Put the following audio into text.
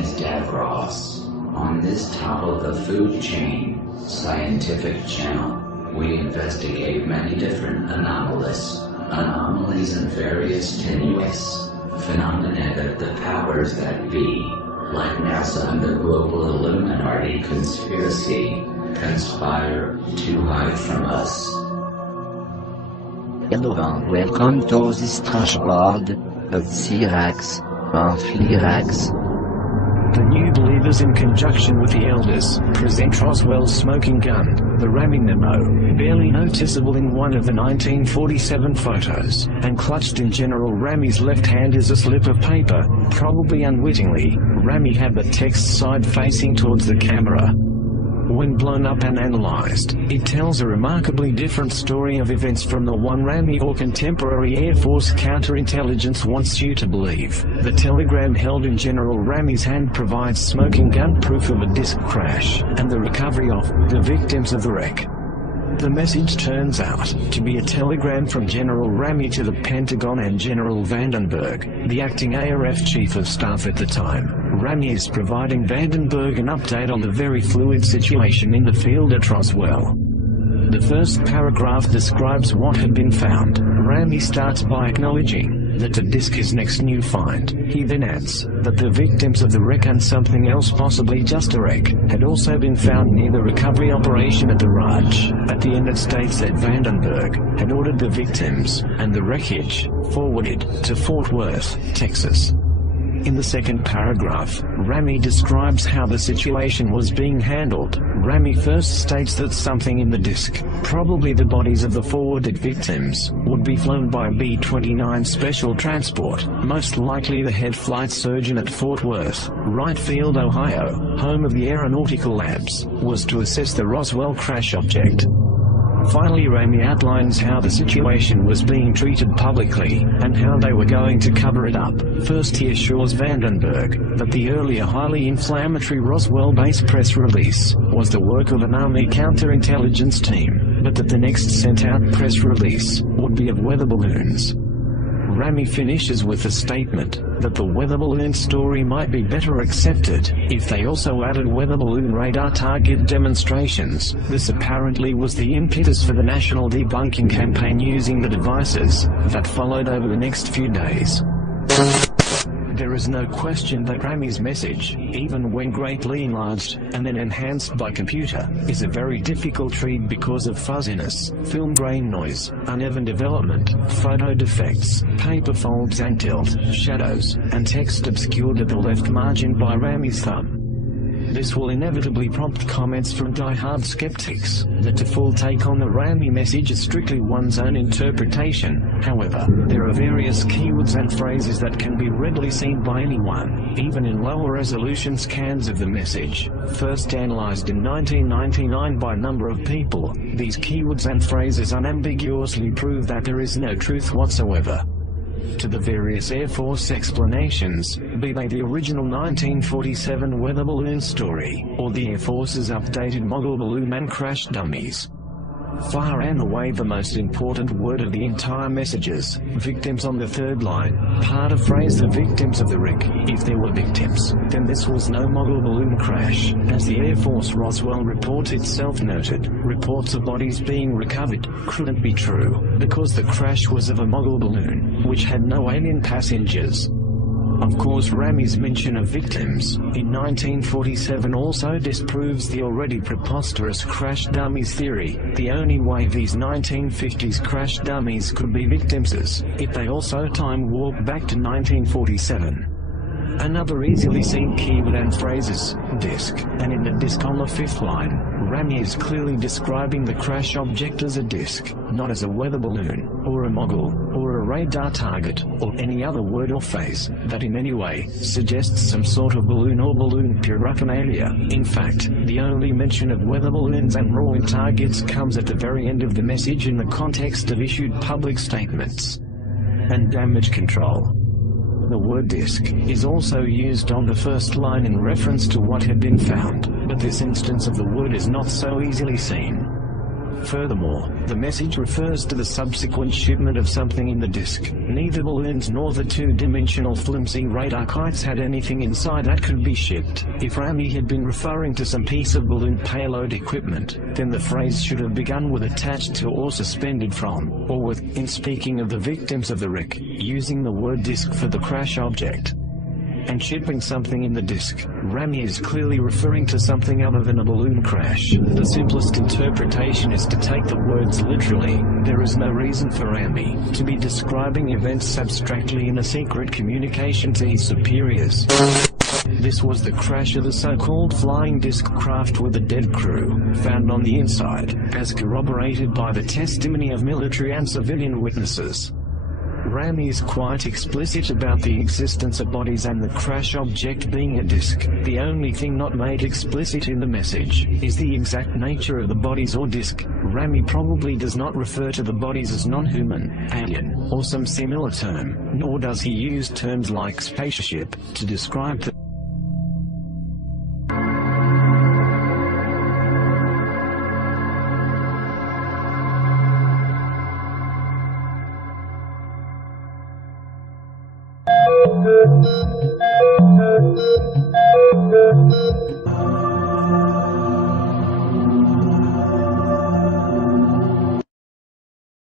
is Davros. On this top of the food chain, scientific channel, we investigate many different anomalies and various tenuous phenomena that the powers that be, like NASA and the global Illuminati conspiracy, conspire to hide from us. Hello and welcome to this trash world of Cyrax, and Flirax. The new believers in conjunction with the elders present Roswell's smoking gun, the Ramey Memo, barely noticeable in one of the 1947 photos, and clutched in General Ramey's left hand is a slip of paper. Probably unwittingly, Ramey had the text side facing towards the camera. When blown up and analyzed, it tells a remarkably different story of events from the one Ramey or contemporary Air Force counterintelligence wants you to believe. The telegram held in General Ramey's hand provides smoking gun proof of a disc crash, and the recovery of the victims of the wreck. The message turns out to be a telegram from General Ramey to the Pentagon and General Vandenberg, the acting ARF Chief of Staff at the time. Ramey is providing Vandenberg an update on the very fluid situation in the field at Roswell. The first paragraph describes what had been found. Ramey starts by acknowledging that the disc is next new find. He then adds that the victims of the wreck and something else, possibly just a wreck, had also been found near the recovery operation at the Raj. At the end it states that Vandenberg had ordered the victims and the wreckage forwarded to Fort Worth, Texas. In the second paragraph, Ramey describes how the situation was being handled. Ramey first states that something in the disc, probably the bodies of the forwarded victims, would be flown by a B-29 special transport, most likely the head flight surgeon at Fort Worth, Wright Field, Ohio, home of the Aeronautical Labs, was to assess the Roswell crash object. Finally, Ramey outlines how the situation was being treated publicly, and how they were going to cover it up. First he assures Vandenberg that the earlier highly inflammatory Roswell-based press release was the work of an Army counterintelligence team, but that the next sent-out press release would be of weather balloons. Ramey finishes with a statement that the weather balloon story might be better accepted if they also added weather balloon radar target demonstrations. This apparently was the impetus for the national debunking campaign using the devices that followed over the next few days. There is no question that Ramey's message, even when greatly enlarged and then enhanced by computer, is a very difficult read because of fuzziness, film grain noise, uneven development, photo defects, paper folds and tilt, shadows, and text obscured at the left margin by Ramey's thumb. This will inevitably prompt comments from die-hard skeptics that the full take on the Ramey message is strictly one's own interpretation. However, there are various keywords and phrases that can be readily seen by anyone, even in lower resolution scans of the message. First analyzed in 1999 by a number of people, these keywords and phrases unambiguously prove that there is no truth whatsoever to the various Air Force explanations, be they the original 1947 weather balloon story, or the Air Force's updated model balloon and crash dummies. Far and away the most important word of the entire messages, victims on the third line, part of phrase the victims of the wreck. If there were victims, then this was no model balloon crash. As the Air Force Roswell report itself noted, reports of bodies being recovered couldn't be true, because the crash was of a model balloon, which had no alien passengers. Of course, Ramey's mention of victims in 1947 also disproves the already preposterous crash dummies theory. The only way these 1950s crash dummies could be victims is if they also time warp back to 1947. Another easily seen keyword and phrase is disc, and in the disc on the fifth line, Ramey is clearly describing the crash object as a disc, not as a weather balloon, or a mogul, or a radar target, or any other word or phrase that in any way suggests some sort of balloon or balloon paraphernalia. In fact, the only mention of weather balloons and rolling targets comes at the very end of the message in the context of issued public statements and damage control. The word disc is also used on the first line in reference to what had been found, but this instance of the word is not so easily seen. Furthermore, the message refers to the subsequent shipment of something in the disk. Neither balloons nor the two-dimensional flimsy radar kites had anything inside that could be shipped. If Ramey had been referring to some piece of balloon payload equipment, then the phrase should have begun with attached to or suspended from, or with, in speaking of the victims of the wreck, using the word disk for the crash object. And shipping something in the disk, Ramey is clearly referring to something other than a balloon crash. The simplest interpretation is to take the words literally. There is no reason for Ramey to be describing events abstractly in a secret communication to his superiors. This was the crash of the so-called flying disc craft with a dead crew, found on the inside, as corroborated by the testimony of military and civilian witnesses. Ramey is quite explicit about the existence of bodies and the crash object being a disk. The only thing not made explicit in the message is the exact nature of the bodies or disk. Ramey probably does not refer to the bodies as non-human, alien, or some similar term, nor does he use terms like spaceship to describe the